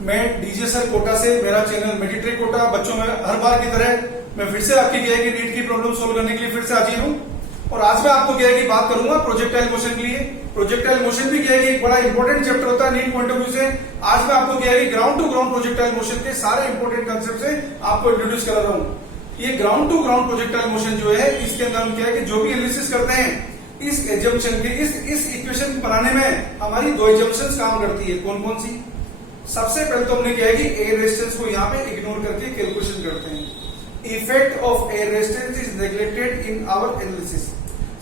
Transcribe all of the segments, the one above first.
मैं DJ sir Kota से, मेरा चैनल मेडिट्रिक कोटा। बच्चों में हर बार की तरह मैं फिर से आपकी क्या है कि नीट की प्रॉब्लम सोल्व करने के लिए फिर से हाजिर हूं। और आज मैं आपको क्या है कि बात करूंगा प्रोजेक्टाइल मोशन के लिए। प्रोजेक्टाइल मोशन भी क्या है कि एक बड़ा इंपॉर्टेंट चैप्टर होता है नीट पॉइंट ऑफ व्यू से। आज मैं आपको क्या है कि ground to ground projectile motion के सारे इंपॉर्टेंट कंसेप्ट से आपको इंट्रोड्यूस करा रहा हूं। ये ground to ground projectile motion जो है, इसके अंदर हम क्या है कि जो भी एनालिसिस करते हैं, इस एजम्पशन के इस इक्वेशन बनाने में हमारी दो एजम्पशंस काम करती है। कौन कौन सी? सबसे पहले तो हमने क्या है कि एयर रेजिस्टेंस को यहाँ पे इग्नोर करके कैलकुलेशन करते हैं। Effect of air resistance is neglected in our analysis.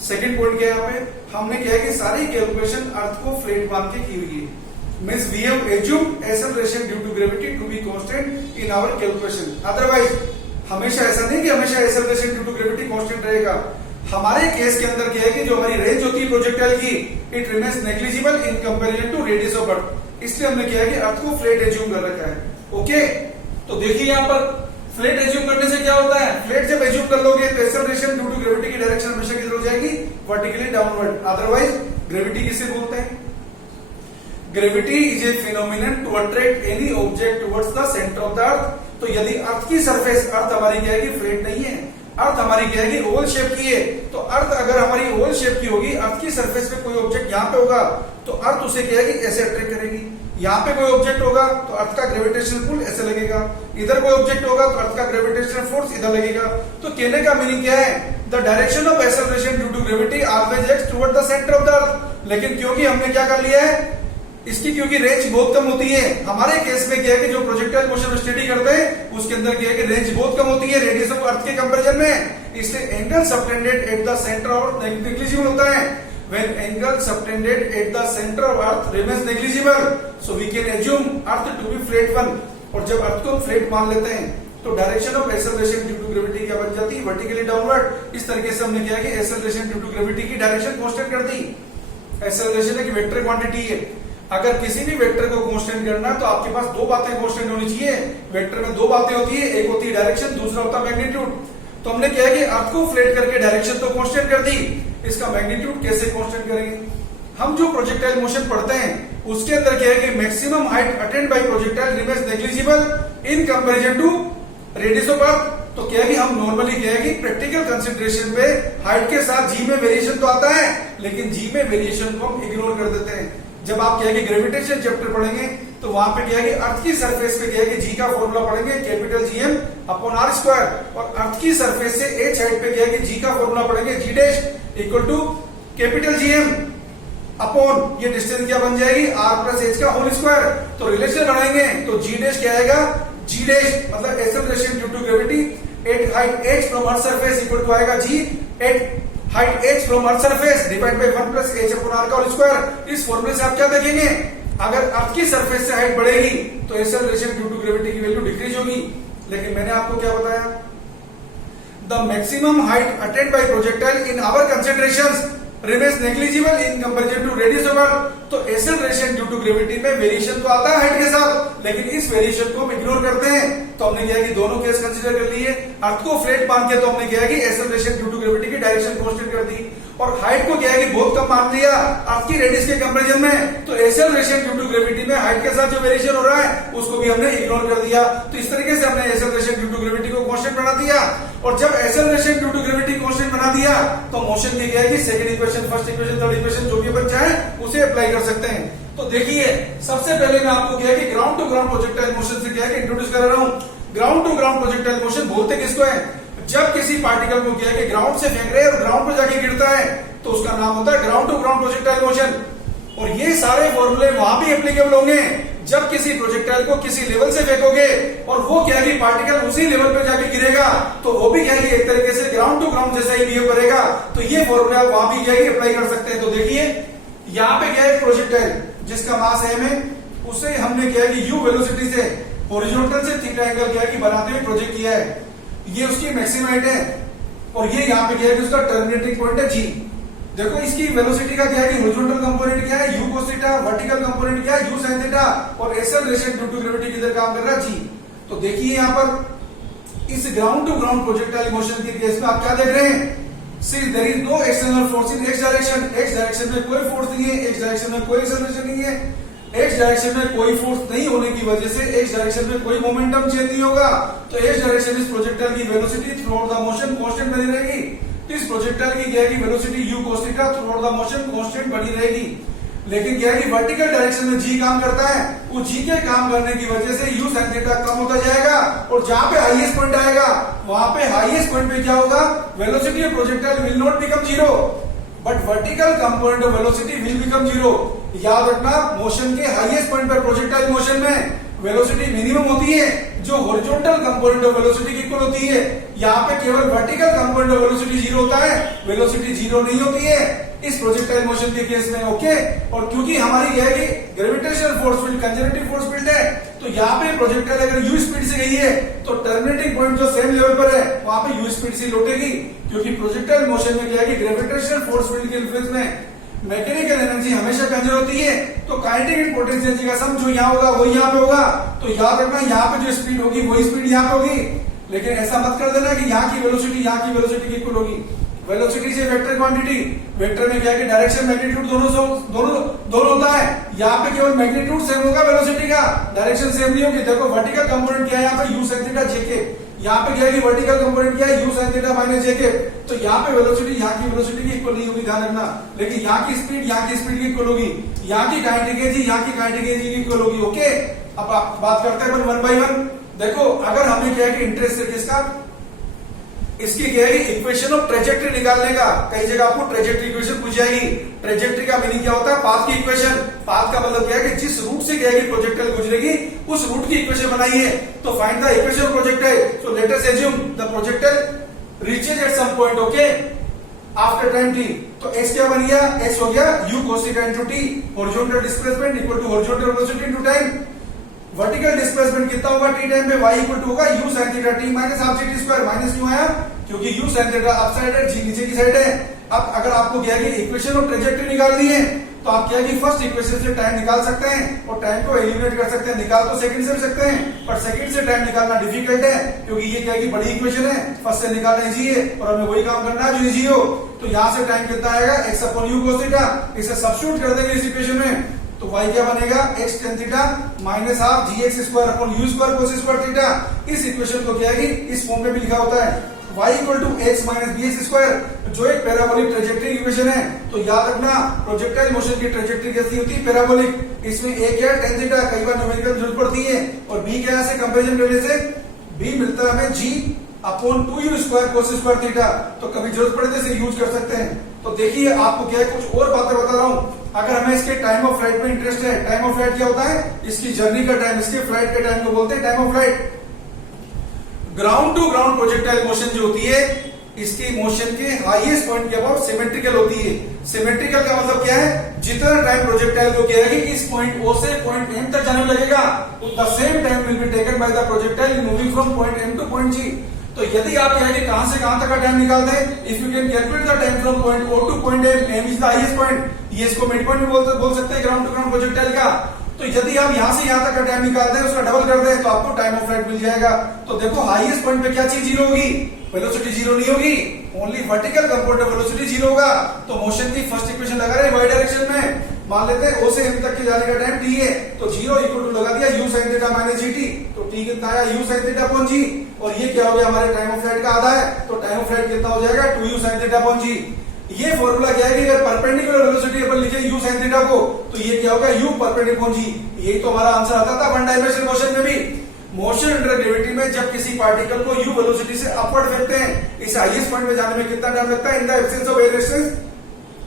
Second point क्या है, यहाँ पे हमने क्या है कि सारी कैलकुलेशन अर्थ को फ्लैट मान के की हुई है। Means we have assumed acceleration due to gravity to be constant in our calculation. Otherwise हमेशा ऐसा नहीं कि हमेशा acceleration due to gravity constant रहेगा। हमारे केस के अंदर क्या है कि जो हमारी रेंज होती है प्रोजेक्टाइल की, it remains negligible in comparison to radius of earth. इसलिए हमने क्या है कि अर्थ को फ्लैट एज्यूम कर रखा है। ओके, तो देखिए यहाँ पर फ्लैट एज्यूम करने से क्या होता है, फ्लैट जब एज्यूम कर लोगे तो एक्सेलरेशन ड्यू टू ग्रेविटी की डायरेक्शन हमेशा किधर हो जाएगी, वर्टिकली डाउनवर्ड। अदरवाइज ग्रेविटी किसे बोलते हैं? Gravity is a phenomenon to attract any object towards the centre of the earth. तो यदि अर्थ की सरफेस, अर्थ हमारी क्या है कि फ्लैट नहीं है, अर्थ हमारी क्या है कि ओवल शेप की है, तो अर्थ अगर हमारी ओवल शेप की होगी, अर्थ की सरफेस पे कोई ऑब्जेक्ट यहाँ पे होगा तो अर्थ उसे क्या है कि ऐसे अट्रैक्ट करेगी। यहाँ पे कोई ऑब्जेक्ट होगा तो अर्थ का ग्रेविटेशनल पुल ऐसे लगेगा, इधर कोई ऑब्जेक्ट होगा तो अर्थ का ग्रेविटेशनल फोर्स इधर लगेगा। तो कहने का मीनिंग क्या है, the direction of acceleration due to gravity always acts toward the centre of the earth. लेकिन क्योंकि हमने क्या कर लिया है, इसकी क्योंकि रेंज बहुत कम होती है, हमारे केस में क्या है कि जो प्रोजेक्टाइल मोशन स्टडी करते हैं उसके अंदर क्या है कि रेंज बहुत कम होती है रेडियस ऑफ अर्थ के कंपैरिजन में, इसलिए angle subtended at the centre of negligible होता है। When angle subtended at the center of earth remains negligible, so we can assume earth to be flat one। और जब अर्थ को फ्लैट मान लेते हैं तो direction of acceleration due to gravity क्या बन जाती है, वर्टिकली डाउनवर्ड। इस तरीके से हमने क्या है कि एक्सेलरेशन ड्यू टू ग्रेविटी की डायरेक्शन कांस्टेंट कर दी। एक्सेलरेशन एक वेक्टर क्वांटिटी है, अगर किसी भी वेक्टर को कांस्टेंट करना है तो आपके पास दो बातें कांस्टेंट होनी चाहिए। वेक्टर में दो बातें होती है, एक होती है डायरेक्शन, दूसरा होता है मैग्नीट्यूड। तो हमने क्या है कि अर्थ को फ्लैट करके डायरेक्शन तो कांस्टेंट कर दी, इसका मैग्नीट्यूड कैसे कांस्टेंट करेंगे? हम जो प्रोजेक्टाइल मोशन पढ़ते हैं उसके अंदर क्या है कि maximum height attained by projectile remains negligible in comparison to radius of earth. तो क्या है कि हम नॉर्मली क्या है कि प्रैक्टिकल कंसीडरेशन पे हाइट के साथ जी में वेरिएशन तो आता है, लेकिन जी में वेरिएशन को हम इग्नोर कर देते हैं। जब आप क्या है कि ग्रेविटेशन चैप्टर पढ़ेंगे तो वहां पे क्या है कि अर्थ की सरफेस पे क्या है कि जी का फॉर्मूला पढ़ेंगे, capital GM upon R square. और अर्थ की सरफेस से एच हाइट पे क्या है कि जी का फॉर्मूला पढ़ेंगे, जी dash equal to capital GM upon ये डिस्टेंस क्या बन जाएगी, आर प्लस एच का होल स्क्वायर। तो रिलेशन बनाएंगे तो जी डैश क्या आएगा, जी डैश मतलब acceleration due to gravity eight height H from earth surface equal to आएगा जी eight height h from earth surface divide by 1 plus h upon r का whole square. इस फॉर्मूले से आप क्या देखेंगे, अगर अर्थ की सरफेस से हाइट बढ़ेगी तो एक्सेलरेशन ड्यू टू ग्रेविटी की वैल्यू डिक्रीज होगी। लेकिन मैंने आपको क्या बताया, the maximum height attained by projectile in our considerations remains negligible in comparison to radius of earth. तो एक्सेलरेशन ड्यू टू ग्रेविटी में वेरिएशन तो आता है हाइट के साथ, लेकिन इस वेरिएशन को हम इग्नोर करते हैं। तो हमने क्या है कि दोनों केस कंसीडर कर लिए। अर्थ को फ्लैट मान के तो हमने क्या है कि एक्सेलरेशन ड्यू टू ग्रेविटी की डायरेक्शन कांस्टेंट कर दी, और हाइट को क्या है कि बहुत कम मान लिया अर्थ की रेडियस के कंपैरिजन में। तो एक्सेलरेशन ड्यू टू ग्रेविटी में हाइट के साथ जो वेरिएशन हो रहा है उसको भी हमने इग्नोर कर दिया। तो इस तरीके से हमने एक्सेलरेशन ड्यू टू ग्रेविटी को कांस्टेंट बना दिया। और जब acceleration due to gravity constant बना दिया तो मोशन की क्या है कि second equation, first equation, third equation जो भी अपन चाहे उसे अप्लाई कर सकते हैं। तो देखिए सबसे पहले मैं आपको क्या है कि ground to ground projectile motion से क्या है कि इंट्रोड्यूस कर रहा हूं। Ground to ground projectile motion बोलते किसको है, जब किसी पार्टिकल को क्या है कि ग्राउंड से फेंक रहे हैं और ग्राउंड पर जाके गिरता है तो उसका नाम होता है ground to ground projectile motion. और ये सारे फॉर्मूले वहां भी एप्लीकेबल होंगे जब किसी प्रोजेक्टाइल को किसी लेवल से फेंकोगे और वो क्या है कि पार्टिकल उसी लेवल पे जाके गिरेगा तो वो भी क्या है कि एक तरीके से ग्राउंड टू ग्राउंड जैसा ही बिहेव करेगा। तो ये फॉर्मूला वहां भी क्या है कि अप्लाई कर सकते हैं। तो देखिए यहाँ पे क्या है प्रोजेक्टाइल जिसका मास m है, उसे हमने क्या है कि u वेलोसिटी से हॉरिजॉन्टल से थीटा एंगल क्या है कि बनाते हुए प्रोजेक्ट किया है। ये उसकी मैक्सिमम हाइट है और ये यहाँ पे क्या है कि उसका टर्मिनेटिंग पॉइंट है g। देखो इसकी वेलोसिटी का क्या है कि हॉरिजॉन्टल कंपोनेंट क्या है u cos theta, vertical component क्या है u sin थीटा, और एक्सेलरेशन ड्यू टू ग्रेविटी किधर काम कर रहा है g। तो देखिए यहाँ पर इस ground to ground projectile motion के केस में आप क्या देख रहे हैं, See, there is no external force in x direction। x direction में कोई फोर्स नहीं है, x डायरेक्शन में कोई एक्सेलरेशन नहीं है। एक्स डायरेक्शन में कोई फोर्स नहीं होने की वजह से एक्स डायरेक्शन में कोई मोमेंटम चेंज नहीं होगा, तो एक्स डायरेक्शन इस प्रोजेक्टाइल की velocity through out the motion constant बनी रहेगी। तो इस प्रोजेक्टाइल की क्या है कि velocity u cos theta through out the motion constant बनी रहेगी। लेकिन क्या है कि वर्टिकल डायरेक्शन में g काम करता है, वो g के काम करने की वजह से u sin थीटा कम होता जाएगा, और जहां पे हाईएस्ट पॉइंट आएगा वहां पे हाईएस्ट पॉइंट पे क्या होगा, velocity of projectile will not become zero but vertical component of velocity will become zero. याद रखना, मोशन के हाईएस्ट पॉइंट पर प्रोजेक्टाइल मोशन में वेलोसिटी मिनिमम होती है जो हॉरिजॉन्टल कंपोनेंट ऑफ वेलोसिटी की इक्वल होती है। यहाँ पे केवल vertical component of velocity zero होता है, वेलोसिटी जीरो नहीं होती है इस प्रोजेक्टाइल मोशन के केस में। ओके, और क्योंकि हमारी यह है कि gravitational force field conservative force field है, तो यहाँ पे प्रोजेक्टाइल अगर u स्पीड से गई है तो टर्मिनेटिंग पॉइंट जो सेम लेवल पर है वहां पे u स्पीड से लौटेगी, क्योंकि प्रोजेक्टाइल मोशन में क्या है कि ग्रेविटेशनल फोर्स फील्ड के इन्फ्लुएंस में मैकेनिकल एनर्जी हमेशा कंजर्व होती है, तो काइनेटिक एंड पोटेंशियल एनर्जी का सम जो यहाँ होगा वही यहाँ पे होगा। तो याद रखना, यहाँ पे जो स्पीड होगी वही स्पीड यहाँ पे होगी, लेकिन ऐसा मत कर देना कि यहाँ की वेलोसिटी की इक्वल होगी। वेलोसिटी से वेक्टर क्वांटिटी, वेक्टर में क्या है कि डायरेक्शन मैग्नीट्यूड दोनों होता है, यहाँ पे केवल मैग्नीट्यूड सेम होगा, वेलोसिटी का डायरेक्शन सेम नहीं होगी। देखो वर्टिकल कंपोनेंट क्या है यहाँ पे u sin थीटा jk, यहाँ पे क्या है कि वर्टिकल कंपोनेंट क्या है u sin theta minus jk, तो यहाँ पे वेलोसिटी यहाँ की वेलोसिटी की इक्वल नहीं होगी, ध्यान रखना। लेकिन यहाँ की स्पीड की इक्वल होगी, यहाँ की काइनेटिक एनर्जी की इक्वल होगी। ओके, अब बात करते हैं वन बाई वन। देखो, अगर हमें क्या है कि इंटरेस्ट है किसका, इसकी क्या है इक्वेशन ऑफ ट्रेजेक्ट्री निकालने का, कई जगह आपको ट्रेजेक्ट्री इक्वेशन पूछ जाएगी। ट्रेजेक्ट्री का मीनिंग क्या होता है, पाथ की इक्वेशन। पाथ का मतलब क्या है कि जिस रूट से क्या है कि प्रोजेक्टाइल गुजरेगी उस रूट की इक्वेशन बनाइए। तो find the equation of projectile. So let us assume the projectile reaches at some point, okay, after time t। तो x क्या बन गया, x हो गया u cos theta into t, horizontal displacement equal to horizontal velocity into time. Vertical displacement कितना होगा t time पे, y equal to होगा u sin theta t minus half gt square. Minus क्यों आया, क्योंकि u sin theta upside है, g नीचे की साइड है। अब अगर आपको क्या है कि इक्वेशन ऑफ ट्रेजेक्टरी निकालनी है तो आप क्या है कि फर्स्ट इक्वेशन से टाइम निकाल सकते हैं और टाइम को एलिमिनेट कर सकते हैं। निकाल तो सेकंड से भी सकते हैं, पर सेकंड से टाइम निकालना डिफिकल्ट है, क्योंकि ये क्या है कि बड़ी इक्वेशन है, फर्स्ट से निकालना इजी है और हमें वही काम करना है जो इजी हो। तो यहाँ से टाइम कितना आएगा, x upon u cos theta, इसे सब्स्टिट्यूट कर देंगे इस इक्वेशन में, तो y क्या बनेगा, x tan theta minus half gx square upon u square cos square theta. इस इक्वेशन को क्या है कि इस फॉर्म में भी लिखा होता है y equal to x minus bx square, जो एक पैराबोलिक ट्रेजेक्टरी इक्वेशन है। तो याद रखना, प्रोजेक्टाइल मोशन की ट्रेजेक्टरी कैसी होती है, पैराबोलिक। इसमें a क्या है, tan थीटा, कई बार न्यूमेरिकल जरूरत पड़ती है, और b क्या है, कंपैरिजन करने से b मिलता है हमें g upon 2u square cos square theta. तो कभी जरूरत पड़े तो इसे यूज कर सकते हैं। तो देखिए, आपको क्या है कुछ और बातें बता रहा हूं। अगर हमें इसके टाइम ऑफ फ्लाइट में इंटरेस्ट है, टाइम ऑफ फ्लाइट क्या होता है, इसकी जर्नी का टाइम, इसके फ्लाइट के टाइम को बोलते हैं time of flight. Ground to ground projectile motion जो होती है, इसकी मोशन के हाईएस्ट पॉइंट के अबाउट सिमेट्रिकल होती है। सिमेट्रिकल का मतलब क्या है, जितना टाइम प्रोजेक्टाइल को क्या है कि इस पॉइंट O से पॉइंट M तक जाने में लगेगा, the same time will be taken by the projectile moving from point M two point G। तो यदि आप क्या है कि कहां से कहां तक का टाइम निकाल दें, if you can calculate the time from point O two point M, M is the highest point, ये इसको मिड पॉइंट भी बोल सकते हैं ग्राउंड टू ग्राउंड प्रोजेक्टाइल का। तो यदि आप यहां से यहां तक का टाइम निकाल दें, उसका डबल कर दें, तो आपको टाइम ऑफ फ्लाइट मिल जाएगा। तो देखो, हाईएस्ट पॉइंट पे क्या चीज जीरो होगी, वेलोसिटी जीरो नहीं होगी, only vertical component of velocity zero होगा। तो मोशन की फर्स्ट इक्वेशन लगा रहे y डायरेक्शन में, मान लेते हैं O से M तक के जाने का टाइम t है, तो जीरो इक्वल टू लगा दिया u sin theta minus gt, तो t कितना आया, u sin theta upon g, और ये क्या हो गया, हमारे टाइम ऑफ फ्लाइट का आधा है, तो टाइम ऑफ फ्लाइट कितना हो जाएगा, 2u sin theta upon g। ये फॉर्मूला क्या है कि अगर परपेंडिकुलर वेलोसिटी अपन लिखे u sin थीटा को, तो ये क्या होगा, u परपेंडिकुलर अपॉन g। यही तो हमारा आंसर आता था वन डायमेंशन मोशन में भी। मोशन अंडर ग्रेविटी में जब किसी पार्टिकल को u वेलोसिटी से अपवर्ड फेंकते हैं, इस हाईएस्ट पॉइंट में जाने में कितना टाइम लगता है, in the absence of air resistance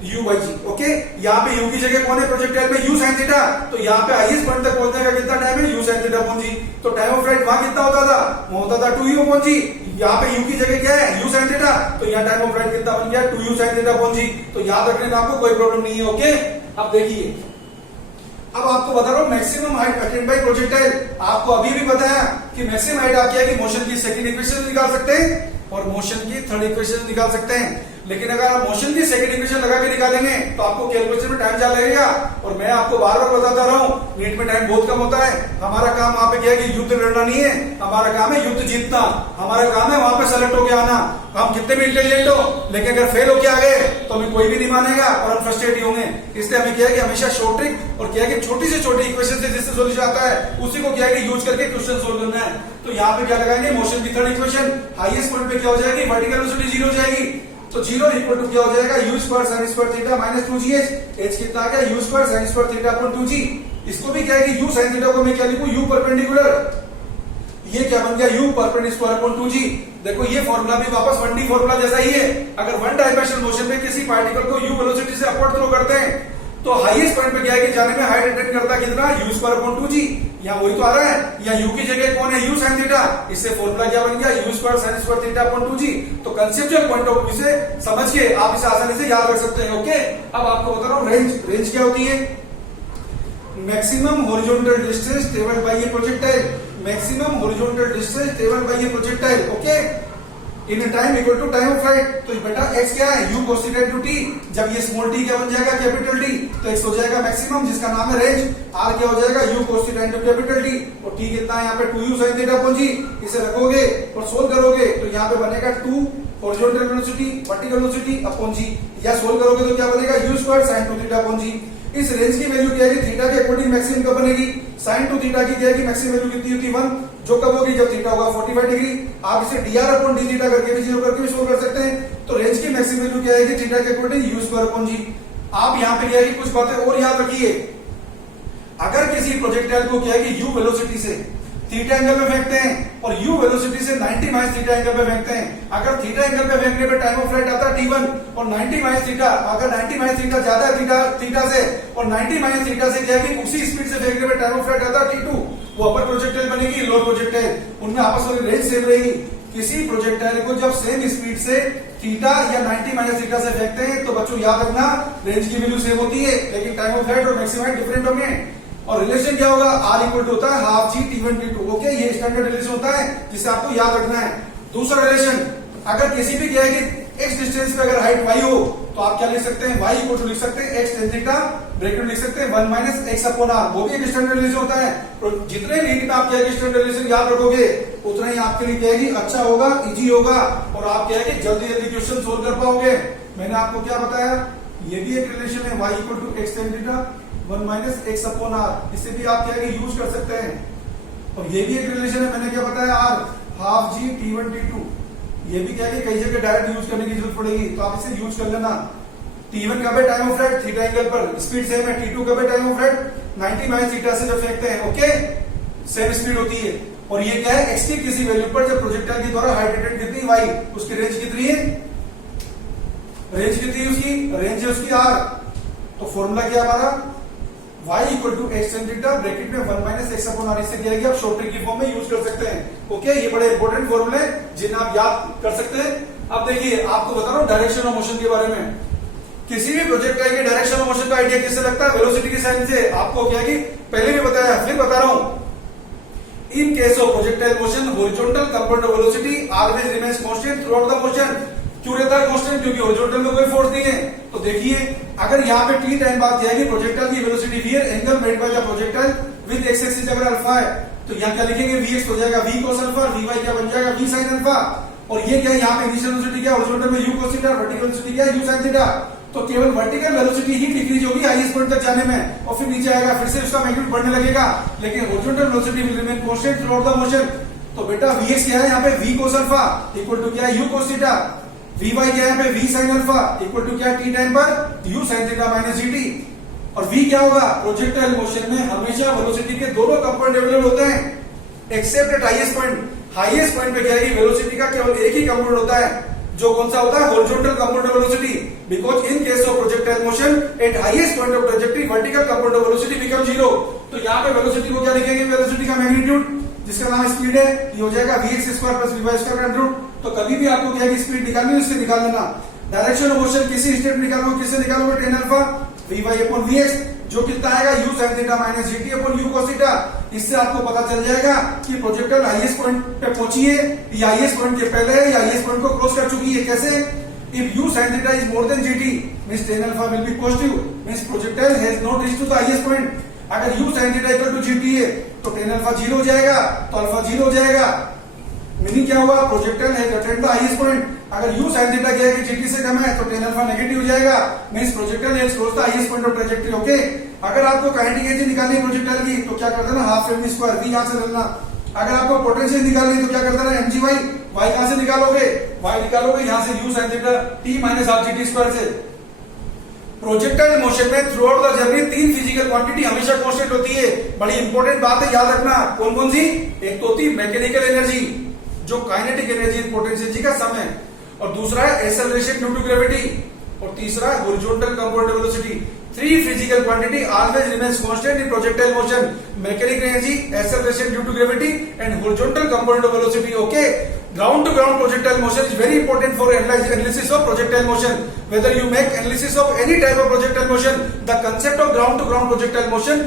u by g। Okay, यहाँ पे u की जगह कौन है प्रोजेक्टाइल में, u sin थीटा, तो यहाँ पे हाईएस्ट पॉइंट तक पहुंचने का कितना टाइम है, u sin theta upon g। तो टाइम ऑफ फ्लाइट वहां कितना होता था, वो होता था 2u अपॉन g। यहाँ पे u की जगह क्या है, u sin थीटा, तो यहाँ टाइम ऑफ फ्लाइट कितना बन गया, 2u sin theta upon g। तो याद रखने में आपको कोई प्रॉब्लम नहीं है। ओके, अब देखिए, अब आपको बता रहा हूं maximum height attained by projectile. आपको अभी भी पता है कि मैक्सिमम हाइट आप क्या है कि मोशन की सेकंड इक्वेशन निकाल सकते हैं और मोशन की थर्ड इक्वेशन निकाल सकते हैं। लेकिन अगर आप मोशन की सेकंड इक्वेशन लगा के निकालेंगे तो आपको कैलकुलेशन में टाइम ज्यादा लगेगा। और मैं आपको बार बार बताता रहा हूं, नीट में टाइम बहुत कम होता है। हमारा काम वहां पे क्या है कि युद्ध लड़ना नहीं है, हमारा काम है युद्ध जीतना। हमारा काम है वहां पे सेलेक्ट होके आना। हम कितने भी इंटेलिजेंट हो, लेकिन अगर फेल होके आ गए तो हमें कोई भी नहीं मानेगा और हम फ्रस्ट्रेट होंगे। इसलिए हमें क्या है कि हमेशा शॉर्ट ट्रिक और क्या है कि छोटी से छोटी इक्वेशन से जिससे सोल्यूशन आता है उसी को क्या है कि यूज करके क्वेश्चन सोल्व करना है। तो यहाँ पे क्या लगाएंगे, मोशन की थर्ड इक्वेशन हाईएस्ट पॉइंट पे क्या हो जाएगी, वर्टिकल वेलोसिटी 0 हो जाएगी। तो 0 इक्वल टू क्या हो जाएगा, u square sin square theta minus 2gh। h कितना आ गया, u square sin square theta upon 2g। इसको भी क्या है कि u sin थीटा को मैं क्या लिखूं, u परपेंडिकुलर। ये क्या बन गया, u perpendicular square upon 2g। देखो ये फॉर्मूला भी वापस 1D फॉर्मूला जैसा ही है। अगर वन डायमेंशनल मोशन में किसी पार्टिकल को u वेलोसिटी से अपवर्ड थ्रो करते हैं तो हाईएस्ट पॉइंट पे क्या है कि जाने में हाइट अटेन करता है कितना, u स्क्वायर अपॉन 2g। यहाँ वही तो आ रहा है, यहाँ u की जगह कौन है, u sin थीटा। इससे फॉर्मूला क्या बन गया, u square sin square theta upon 2g। तो कंसेप्चुअल पॉइंट ऑफ व्यू से समझ के आप इसे आसानी से याद रख सकते हैं। ओके, अब आपको बता रहा हूँ रेंज क्या होती है, maximum horizontal distance travelled by a projectile. Maximum horizontal distance travelled by a projectile okay in time equal to time of flight. तो बेटा x क्या है, u cos theta into t। जब ये स्मॉल t क्या बन जाएगा, कैपिटल T, तो x हो जाएगा मैक्सिमम जिसका नाम है रेंज। r क्या हो जाएगा, u cos theta into capital T। और t कितना है यहाँ पे 2u sin theta upon g। इसे रखोगे और सोल्व करोगे तो यहाँ पे बनेगा 2 horizontal velocity vertical velocity upon g। या सोल्व करोगे तो क्या बनेगा, u square sin 2 theta upon g। इस रेंज की वैल्यू क्या है कि थीटा के अकॉर्डिंग मैक्सिमम कब बनेगी, sin 2 थीटा की क्या है कि मैक्सिमम वैल्यू कितनी होती है 1, जो कब होगी जब थीटा होगा 45 डिग्री। आप इसे dr अपॉन d थीटा करके भी 0 करके भी सोल्व कर सकते हैं। तो रेंज की मैक्सिमम वैल्यू क्या है कि थीटा के according u square upon g। आप यहाँ पे क्या है कि कुछ बातें और याद रखिए। अगर किसी प्रोजेक्टाइल को क्या है कि u वेलोसिटी से थीटा एंगल पे फेंकते हैं और u वेलोसिटी से 90 माइनस थीटा एंगल पे फेंकते हैं, अगर थीटा एंगल पे फेंकने पे टाइम ऑफ फ्लाइट आता है t1 और 90 माइनस थीटा, अगर 90 माइनस थीटा ज्यादा है थीटा से और 90 माइनस थीटा से क्या है कि उसी स्पीड से फेंकने पे टाइम ऑफ फ्लाइट आता है t2, वो अपर प्रोजेक्टाइल बनेगी, लोअर प्रोजेक्टाइल, उनमें आपस में रेंज सेम रहेगी। किसी प्रोजेक्टाइल को जब सेम स्पीड से थीटा या 90 माइनस थीटा से फेंकते हैं तो बच्चों याद रखना रेंज की वैल्यू सेम होती है, लेकिन टाइम ऑफ फ्लाइट और मैक्सिमम हाइट डिफरेंट होंगे। और रिलेशन क्या होगा, r इक्वल टू होता है half g t1 t2 okay. ये स्टैंडर्ड रिलेशन होता है जिसे आपको याद रखना है। दूसरा रिलेशन, अगर किसी भी क्या है कि x डिस्टेंस पे अगर हाइट y हो तो आप क्या लिख सकते हैं, y इक्वल टू लिख सकते हैं x tan थीटा ब्रैकेट लिख सकते हैं 1 माइनस x अपॉन r। वो भी एक स्टैंडर्ड रिलेशन होता है। तो जितने नीट में आप क्या है स्टैंडर्ड रिलेशन याद रखोगे उतना ही आपके लिए क्या है कि अच्छा होगा, इजी होगा और आप क्या है कि जल्दी जल्दी क्वेश्चन सोल्व कर पाओगे। मैंने आपको क्या बताया, ये भी एक रिलेशन है y equal to x tan theta 1 minus x upon r। इसे भी आप क्या है यूज कर सकते हैं। और ये भी एक रिलेशन है, मैंने क्या बताया r half g t1 t2। ये भी क्या है कि कई जगह डायरेक्ट यूज करने की जरूरत पड़ेगी तो आप इसे यूज कर लेना। t1 कब है, time of flight theta angle पर, स्पीड सेम है। t2 कब है, time of flight 90 minus theta से जब फेंकते हैं ओके, सेम स्पीड होती है। और ये क्या है, x की किसी वैल्यू पर जब प्रोजेक्टाइल के द्वारा हाइट अटेन कितनी y, उसकी रेंज कितनी है, रेंज कितनी है उसकी, रेंज है उसकी r। तो फॉर्मूला क्या हमारा, y equal to x tan theta bracket में 1 माइनस x अपॉन r। इससे क्या है कि आप शॉर्ट ट्रिक की फॉर्म में यूज कर सकते हैं ओके। ये बड़े इंपॉर्टेंट फॉर्मूले जिन्हें आप याद कर सकते हैं। अब देखिए आपको बता रहा हूं डायरेक्शन ऑफ मोशन के बारे में। किसी भी प्रोजेक्टाइल के डायरेक्शन ऑफ मोशन का आइडिया किससे लगता है, वेलोसिटी की साइन से। आपको क्या है कि पहले भी बताया फिर बता रहा हूं। In case of projectile motion horizontal component of velocity always remains constant throughout the motion. क्यों रहता है कांस्टेंट, क्योंकि हॉरिजॉन्टल में कोई फोर्स नहीं है। तो देखिए अगर यहाँ पे t टाइम बात किया है कि प्रोजेक्टाइल की velocity v angle made by the projectile with x axis अगर अल्फा है तो यहाँ क्या लिखेंगे, vx हो जाएगा v cos अल्फा, vy क्या बन जाएगा v sin अल्फा। और ये क्या है, यहाँ पे इनिशियल वेलोसिटी क्या, हॉरिजॉन्टल में u cos theta, vertical velocity क्या u sin थीटा। तो केवल वर्टिकल वेलोसिटी ही डिक्रीज होगी हाईएस्ट पॉइंट तक जाने में और फिर नीचे आएगा, फिर से उसका मैग्नीट्यूड बढ़ने लगेगा, लेकिन horizontal velocity will remain constant throughout the motion. तो बेटा vx क्या है यहाँ पे, v cos alpha equal to क्या है, u cos थीटा। vy क्या है यहाँ पे, v sin alpha equal to क्या है, t टाइम पर u sin theta minus gt। और v क्या होगा, प्रोजेक्टाइल मोशन में हमेशा वेलोसिटी के दोनों कंपोनेंट अवेलेबल होते हैं accept eight highest point. Highest point पे क्या है, वेलोसिटी का केवल एक ही कंपोनेंट होता है, जो कौन सा होता है, horizontal component of velocity. Because in case of projectile motion eight highest point of trajectory vertical component of velocity become 0। तो यहाँ पे वेलोसिटी को क्या लिखेंगे, वेलोसिटी का मैग्नीट्यूड जिसका नाम स्पीड है, ये हो जाएगा vx square plus vy square under root. तो कभी भी आपको क्या है कि स्पीड निकालनी है, इससे निकाल लेना। डायरेक्शन ऑफ मोशन किसी स्टेट में निकालोगे, किससे निकालोगे, tan alpha vy upon vx, जो कितना आएगा u sin theta minus gt upon u cos theta. इससे आपको पता चल जाएगा कि प्रोजेक्टाइल हाईएस्ट पॉइंट पे पहुंची है या हाईएस्ट पॉइंट के पहले है या हाईएस्ट पॉइंट को क्रॉस कर चुकी है। कैसे, If u sin theta is more than gt, means tan alpha will be positive, means projectile has not reached to the highest point. अगर u sin theta equal to gt है तो tan alpha 0 हो जाएगा, तो alpha 0 हो जाएगा। Meaning क्या हुआ? Projectile has attend the highest point. अगर u sin theta क्या है कि gt से कम है तो tan alpha नेगेटिव हो जाएगा, means projectile has crossed the highest point of trajectory. Okay, अगर आपको काइनेटिक एनर्जी निकालनी है प्रोजेक्टाइल की तो क्या करते हैं ना, हाफ एम स्क्वायर v यहां से लेना। अगर आपको पोटेंशियल निकालनी है तो क्या करते हैं, mgy y कहां से निकालोगे, y निकालोगे यहां से u sin theta t minus half gt square से। प्रोजेक्टाइल मोशन में through out the journey 3 physical quantity हमेशा कांस्टेंट होती है। बड़ी इंपॉर्टेंट बात है, याद रखना। कौन कौन सी? एक तो होती है मैकेनिकल एनर्जी, जो काइनेटिक एनर्जी पोटेंशियल जी का सम है, और दूसरा है एक्सेलरेशन ड्यू टू ग्रेविटी, और तीसरा है horizontal component velocity. 3 physical quantity always remains constant in projectile motion: mechanical energy, acceleration due to gravity, and horizontal component of velocity. Okay, ground to ground projectile motion is very important for analysis of projectile motion. Whether you make analysis of any type of projectile motion, the concept of ground to ground projectile motion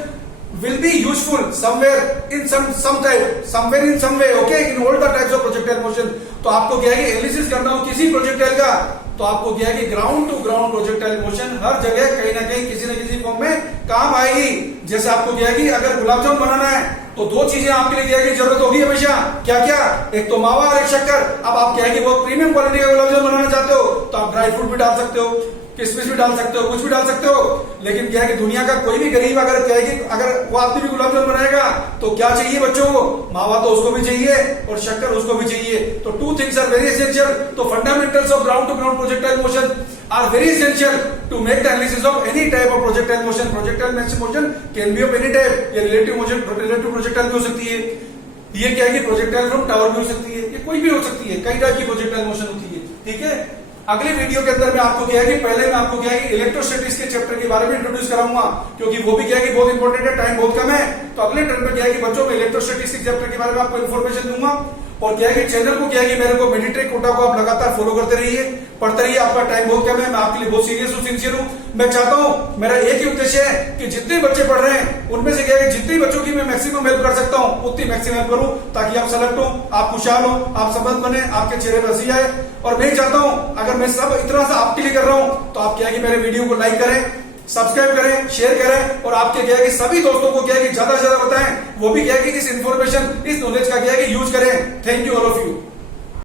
will be useful somewhere in some type, somewhere in some way. Okay, in all the types of projectile motion. तो आपको क्या है कि analysis करना हो किसी projectile का, तो आपको क्या है कि ground to ground projectile motion हर जगह कहीं ना कहीं किसी न किसी फॉर्म में काम आएगी। जैसे आपको क्या है कि अगर गुलाब जामुन बनाना है तो 2 चीजें आपके लिए क्या है कि जरूरत होगी हमेशा। क्या क्या? एक तो मावा और एक शक्कर। अब आप क्या है कि वो प्रीमियम क्वालिटी का गुलाब जामुन बनाना चाहते हो तो आप ड्राई फ्रूट भी डाल सकते हो, किशमिश भी डाल सकते हो, कुछ भी डाल सकते हो। लेकिन क्या है कि दुनिया का कोई भी गरीब अगर क्या है कि अगर वो आदमी भी गुलाब जामुन बनाएगा तो क्या चाहिए बच्चों को? मावा तो उसको भी चाहिए और शक्कर उसको भी चाहिए। तो 2 things are very essential. तो fundamentals of ground to ground projectile motion are very essential to make the analysis of any type of projectile motion. Projectile motion can be of any type. ये relative motion, relative projectile भी हो सकती है, ये क्या है कि projectile from tower भी हो सकती है, ये कोई भी हो सकती है, कई टाइप की प्रोजेक्टाइल मोशन होती है। ठीक है, अगले वीडियो के अंदर मैं आपको क्या है कि पहले मैं आपको क्या है कि इलेक्ट्रोस्टैटिक्स के चैप्टर के बारे में इंट्रोड्यूस कराऊंगा, क्योंकि वो भी क्या है कि बहुत इंपॉर्टेंट है, टाइम बहुत कम है। तो अगले टर्म में क्या है कि बच्चों में इलेक्ट्रोस्टैटिक्स के चैप्टर के बारे में आपको इन्फॉर्मेशन दूंगा। और क्या है कि चैनल को क्या है कि मेरे को मेडिट्रेक कोटा को आप लगातार फॉलो करते रहिए, पढ़ते रहिए। आपका टाइम बहुत कम है, मैं आपके लिए बहुत सीरियस हूँ, सिंसियर हूँ। मैं चाहता हूँ, मेरा एक ही उद्देश्य है कि जितने बच्चे पढ़ रहे हैं उनमें से क्या है जितने बच्चों की मैं मैक्सिमम हेल्प कर सकता हूँ उतनी मैक्सिमम हेल्प करूँ, ताकि आप सेलेक्ट हो, आप खुशहाल हो, आप संबंध बने, आपके चेहरे पर हंसी आए। और मैं चाहता हूँ अगर मैं सब इतना सा आपके लिए कर रहा हूँ तो आप क्या है कि मेरे वीडियो को लाइक करें, सब्सक्राइब करें, शेयर करें, और आपके क्या है कि सभी दोस्तों को क्या है कि ज्यादा से ज्यादा बताएं, वो भी क्या है कि इस इंफॉर्मेशन, इस नॉलेज का क्या है कि यूज करें। Thank you all of you.